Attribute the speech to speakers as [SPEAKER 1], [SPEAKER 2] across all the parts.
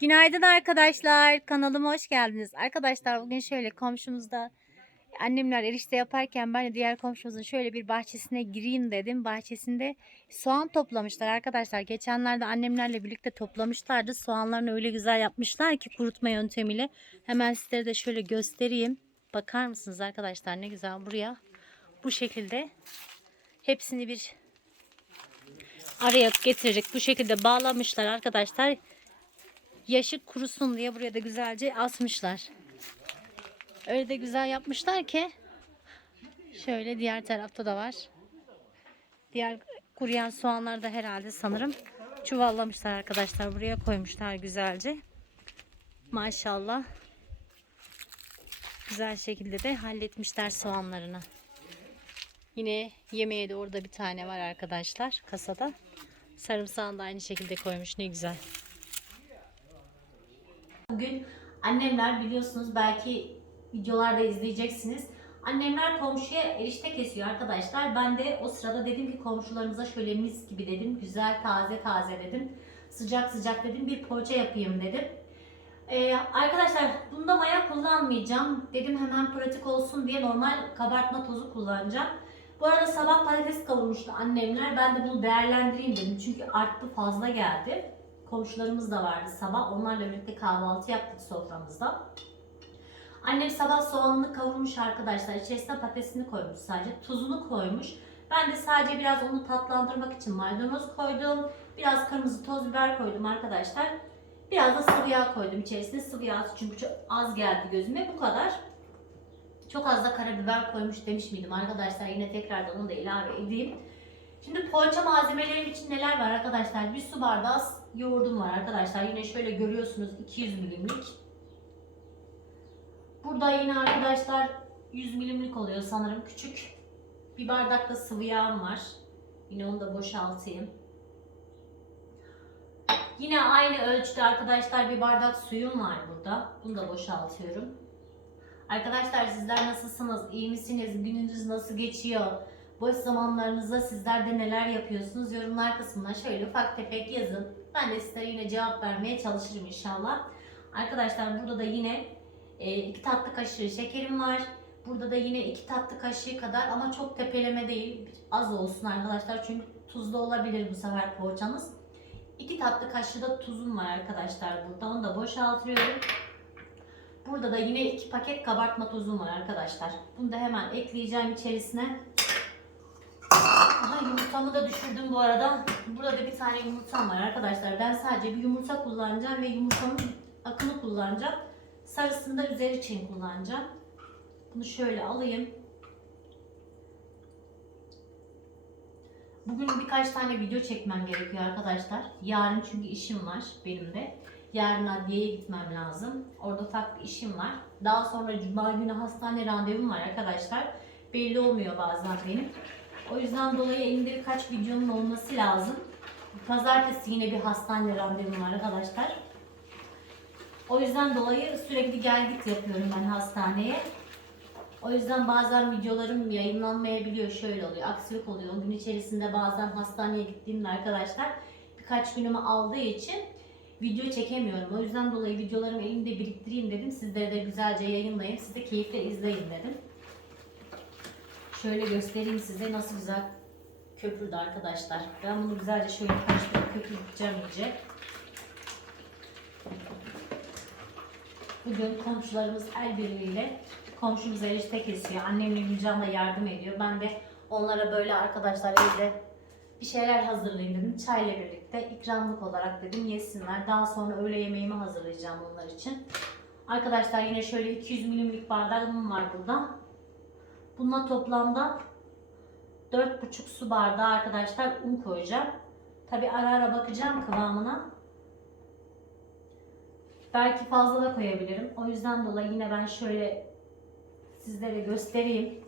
[SPEAKER 1] Günaydın arkadaşlar. Kanalıma hoş geldiniz. Arkadaşlar bugün şöyle komşumuzda annemler erişte yaparken ben de diğer komşumuzun şöyle bir bahçesine gireyim dedim. Bahçesinde soğan toplamışlar arkadaşlar. Geçenlerde annemlerle birlikte toplamışlardı. Soğanlarını öyle güzel yapmışlar ki kurutma yöntemiyle. Hemen sizlere de şöyle göstereyim. Bakar mısınız arkadaşlar ne güzel buraya. Bu şekilde hepsini bir araya getirerek bu şekilde bağlamışlar arkadaşlar yaşı kurusun diye buraya da güzelce asmışlar. Öyle de güzel yapmışlar ki şöyle diğer tarafta da var. Diğer kuruyan soğanlar da herhalde sanırım çuvallamışlar arkadaşlar. Buraya koymuşlar güzelce. Maşallah. Güzel şekilde de halletmişler soğanlarını. Yine yemeğe de orada bir tane var arkadaşlar kasada. Sarımsağını da aynı şekilde koymuş. Ne güzel. Bugün annemler biliyorsunuz belki videolarda izleyeceksiniz. Annemler komşuya erişte kesiyor arkadaşlar. Ben de o sırada dedim ki komşularımıza şöyle mis gibi dedim. Güzel taze taze dedim. Sıcak sıcak dedim bir poğaça yapayım dedim. Ee, arkadaşlar bunda maya kullanmayacağım. Dedim hemen pratik olsun diye normal kabartma tozu kullanacağım. Bu arada sabah patates kavurmuştu annemler. Ben de bunu değerlendireyim dedim. Çünkü arttı fazla geldi. Komşularımız da vardı sabah. Onlarla birlikte kahvaltı yaptık soframızda. Annem sabah soğanını kavurmuş arkadaşlar. İçerisine patatesini koymuş sadece. Tuzunu koymuş. Ben de sadece biraz onu tatlandırmak için maydanoz koydum. Biraz kırmızı toz biber koydum arkadaşlar. Biraz da sıvı yağ koydum içerisine. Sıvı yağ çünkü çok az geldi gözüme. Bu kadar. Çok az da karabiber koymuş demiş miydim arkadaşlar. Yine tekrardan onu da ilave edeyim. Şimdi poğaça malzemelerim için neler var arkadaşlar? Bir su bardağı yoğurdum var arkadaşlar. Yine şöyle görüyorsunuz 200 milimlik. Burada yine arkadaşlar 100 milimlik oluyor sanırım küçük. Bir bardak da sıvı yağım var. Yine onu da boşaltayım. Yine aynı ölçüde arkadaşlar bir bardak suyum var burada. Bunu da boşaltıyorum. Arkadaşlar sizler nasılsınız? İyi misiniz? Gününüz nasıl geçiyor? Boş zamanlarınızda sizler de neler yapıyorsunuz? Yorumlar kısmına şöyle ufak tefek yazın. Ben de sizlere yine cevap vermeye çalışırım inşallah. Arkadaşlar burada da yine 2 tatlı kaşığı şekerim var. Burada da yine 2 tatlı kaşığı kadar ama çok tepeleme değil. Az olsun arkadaşlar çünkü tuzlu olabilir bu sefer poğaçanız. 2 tatlı kaşığı da tuzum var arkadaşlar burada. Onu da boşaltıyorum. Burada da yine 2 paket kabartma tozum var arkadaşlar. Bunu da hemen ekleyeceğim içerisine. Aha yumurtamı da düşürdüm bu arada. Burada da bir tane yumurtam var arkadaşlar. Ben sadece bir yumurta kullanacağım ve yumurtamın akını kullanacağım. Sarısını da üzeri için kullanacağım. Bunu şöyle alayım. Bugün birkaç tane video çekmem gerekiyor arkadaşlar. Yarın çünkü işim var benim de. Yarın adliyeye gitmem lazım. Orada ufak bir işim var. Daha sonra cuma günü hastane randevum var arkadaşlar. Belli olmuyor bazen benim. O yüzden dolayı elimde birkaç videonun olması lazım. Pazartesi yine bir hastane randevum var arkadaşlar. O yüzden dolayı sürekli gel git yapıyorum ben hastaneye. O yüzden bazen videolarım yayınlanmayabiliyor. Şöyle oluyor. Aksilik oluyor. Gün içerisinde bazen hastaneye gittiğimde arkadaşlar birkaç günümü aldığı için video çekemiyorum. O yüzden dolayı videolarımı elimde biriktireyim dedim. Sizlere de güzelce yayınlayayım. Siz de keyifle izleyin dedim. Şöyle göstereyim size nasıl güzel köpürdü arkadaşlar. Ben bunu güzelce şöyle karıştırıp köpürteceğim iyice. Bugün komşularımız el birliğiyle komşumuz erişte kesiyor. Annemle Gülcan da yardım ediyor. Ben de onlara böyle arkadaşlar evde bir şeyler hazırlayayım dedim. Çayla birlikte ikramlık olarak dedim yesinler. Daha sonra öğle yemeğimi hazırlayacağım onlar için. Arkadaşlar yine şöyle 200 milimlik bardağım var burada. Bununla toplamda 4,5 su bardağı arkadaşlar un koyacağım. Tabi ara ara bakacağım kıvamına. Belki fazla da koyabilirim. O yüzden dolayı yine ben şöyle sizlere göstereyim.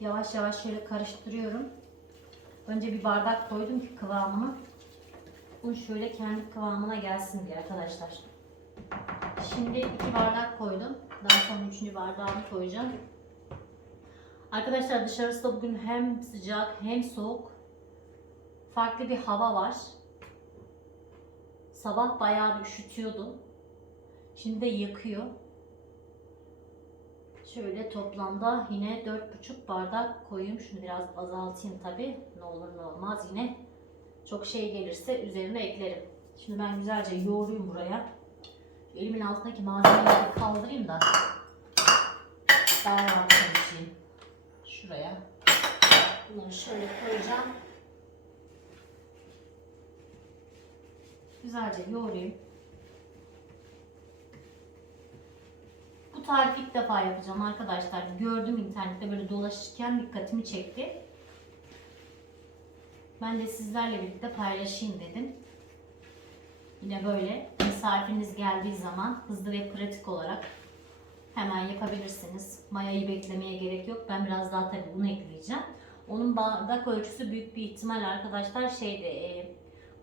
[SPEAKER 1] Yavaş yavaş şöyle karıştırıyorum. Önce bir bardak koydum ki kıvamını. Un şöyle kendi kıvamına gelsin diye arkadaşlar. Şimdi iki bardak koydum. Daha sonra üçüncü bardağımı koyacağım. Arkadaşlar dışarısı da bugün hem sıcak hem soğuk. Farklı bir hava var. Sabah bayağı bir üşütüyordu. Şimdi de yakıyor. Şöyle toplamda yine 4,5 bardak koyayım. Şunu biraz azaltayım tabi. Ne olur ne olmaz yine çok şey gelirse üzerine eklerim. Şimdi ben güzelce yoğurayım buraya. Elimin altındaki malzemeleri kaldırayım da daha rahat çalışayım. Şuraya. Bunları şöyle koyacağım. Güzelce yoğurayım. Bu tarifi ilk defa yapacağım arkadaşlar. Gördüm internette böyle dolaşırken dikkatimi çekti. Ben de sizlerle birlikte paylaşayım dedim. Yine böyle misafiriniz geldiği zaman hızlı ve pratik olarak hemen yapabilirsiniz. Mayayı beklemeye gerek yok. Ben biraz daha tabii bunu ekleyeceğim. Onun bardak ölçüsü büyük bir ihtimal arkadaşlar şeyde e,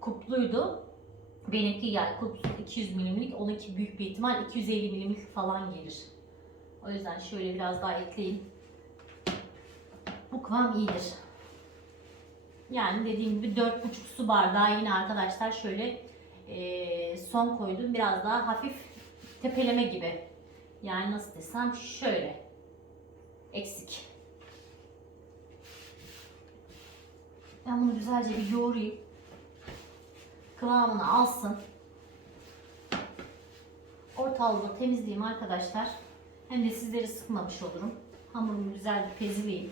[SPEAKER 1] kupluydu. Benimki yani kupsu 200 milimlik, onunki büyük bir ihtimal 250 milimlik falan gelir. O yüzden şöyle biraz daha ekleyeyim. Bu kıvam iyidir. Yani dediğim gibi 4,5 su bardağı yine arkadaşlar şöyle e, son koydum. Biraz daha hafif tepeleme gibi. Yani nasıl desem şöyle. Eksik. Ben bunu güzelce bir yoğurayım. Kıvamını alsın. Ortalığı temizleyeyim arkadaşlar. Hem de sizleri sıkmamış olurum. Hamurumu güzel bir pezileyim.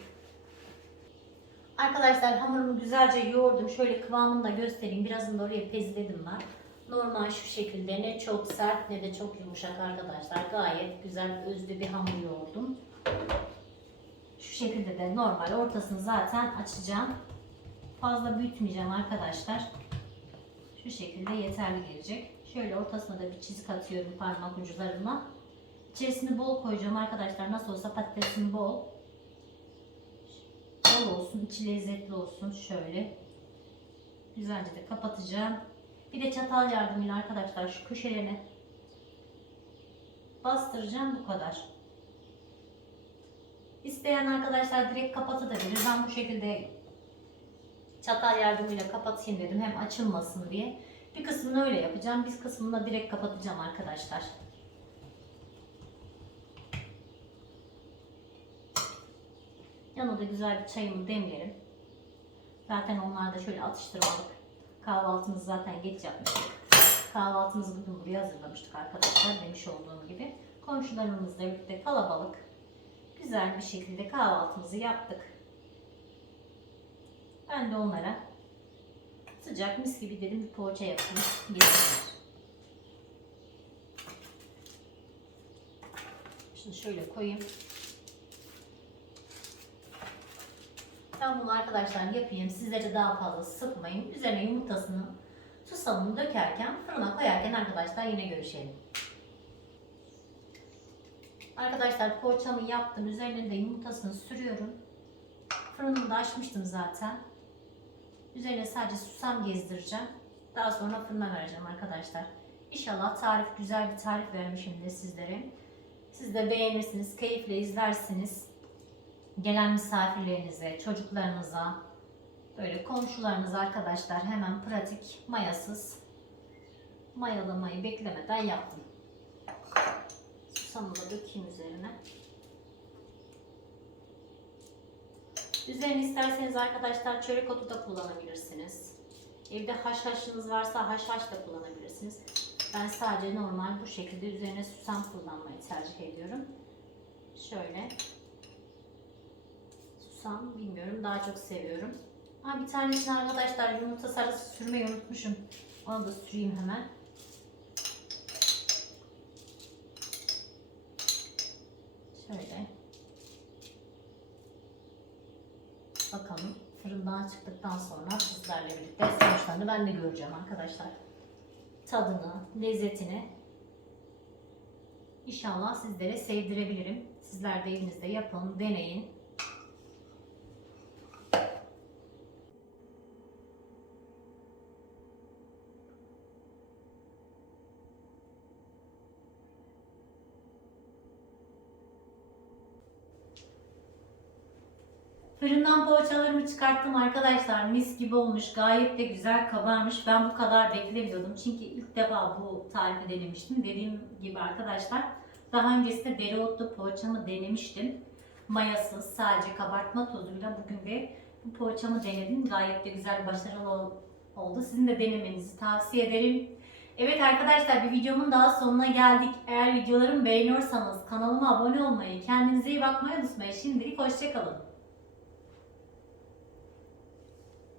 [SPEAKER 1] Arkadaşlar hamurumu güzelce yoğurdum. Şöyle kıvamını da göstereyim. Birazını da oraya peziledim ben. Normal şu şekilde ne çok sert ne de çok yumuşak arkadaşlar. Gayet güzel özlü bir hamur yoğurdum. Şu şekilde de normal ortasını zaten açacağım. Fazla büyütmeyeceğim arkadaşlar. Şu şekilde yeterli gelecek. Şöyle ortasına da bir çizik atıyorum parmak uçlarıma. İçerisini bol koyacağım arkadaşlar. Nasıl olsa patatesim bol. Bol olsun, içi lezzetli olsun. Şöyle. Güzelce de kapatacağım. Bir de çatal yardımıyla arkadaşlar şu köşelerine bastıracağım bu kadar. İsteyen arkadaşlar direkt kapatabilir. Ben bu şekilde çatal yardımıyla kapatayım dedim. Hem açılmasın diye. Bir kısmını öyle yapacağım. Bir kısmını da direkt kapatacağım arkadaşlar. Yanına güzel bir çayımı demlerim. Zaten onlar da şöyle atıştırmalık. Kahvaltımızı zaten geç yapmıştık. Kahvaltımızı bugün buraya hazırlamıştık arkadaşlar demiş olduğum gibi. Komşularımızla birlikte kalabalık. Güzel bir şekilde kahvaltımızı yaptık. Ben de onlara sıcak mis gibi dedim bir poğaça yapayım. Yesinler. Şunu şöyle koyayım. Ben bunu arkadaşlar yapayım. Sizleri daha fazla sıkmayın. Üzerine yumurtasını, susamını dökerken, fırına koyarken arkadaşlar yine görüşelim. Arkadaşlar poğaçamı yaptım. Üzerine de yumurtasını sürüyorum. Fırınımı da açmıştım zaten. Üzerine sadece susam gezdireceğim. Daha sonra fırına vereceğim arkadaşlar. İnşallah tarif güzel bir tarif vermişimdir sizlere. Siz de beğenirsiniz, keyifle izlersiniz. Gelen misafirlerinize, çocuklarınıza, böyle komşularınıza arkadaşlar hemen pratik, mayasız mayalamayı beklemeden yaptım. Susamı da dökeyim üzerine. Üzerine isterseniz arkadaşlar çörek otu da kullanabilirsiniz. Evde haşhaşınız varsa haşhaş da kullanabilirsiniz. Ben sadece normal bu şekilde üzerine susam kullanmayı tercih ediyorum. Şöyle. Susam bilmiyorum daha çok seviyorum. Ha bir tanesini arkadaşlar yumurta sarısı sürmeyi unutmuşum. Onu da süreyim hemen. Şöyle. Bakalım fırından çıktıktan sonra sizlerle birlikte sonuçlarını ben de göreceğim arkadaşlar. Tadını, lezzetini inşallah sizlere sevdirebilirim. Sizler de evinizde yapın, deneyin. Fırından poğaçalarımı çıkarttım arkadaşlar. Mis gibi olmuş. Gayet de güzel kabarmış. Ben bu kadar beklemiyordum. Çünkü ilk defa bu tarifi denemiştim. Dediğim gibi arkadaşlar. Daha öncesinde dereotlu poğaçamı denemiştim. Mayasız sadece kabartma tozuyla bugün de bu poğaçamı denedim. Gayet de güzel başarılı ol- oldu. Sizin de denemenizi tavsiye ederim. Evet arkadaşlar bir videomun daha sonuna geldik. Eğer videolarımı beğeniyorsanız kanalıma abone olmayı, kendinize iyi bakmayı unutmayın. Şimdilik hoşçakalın.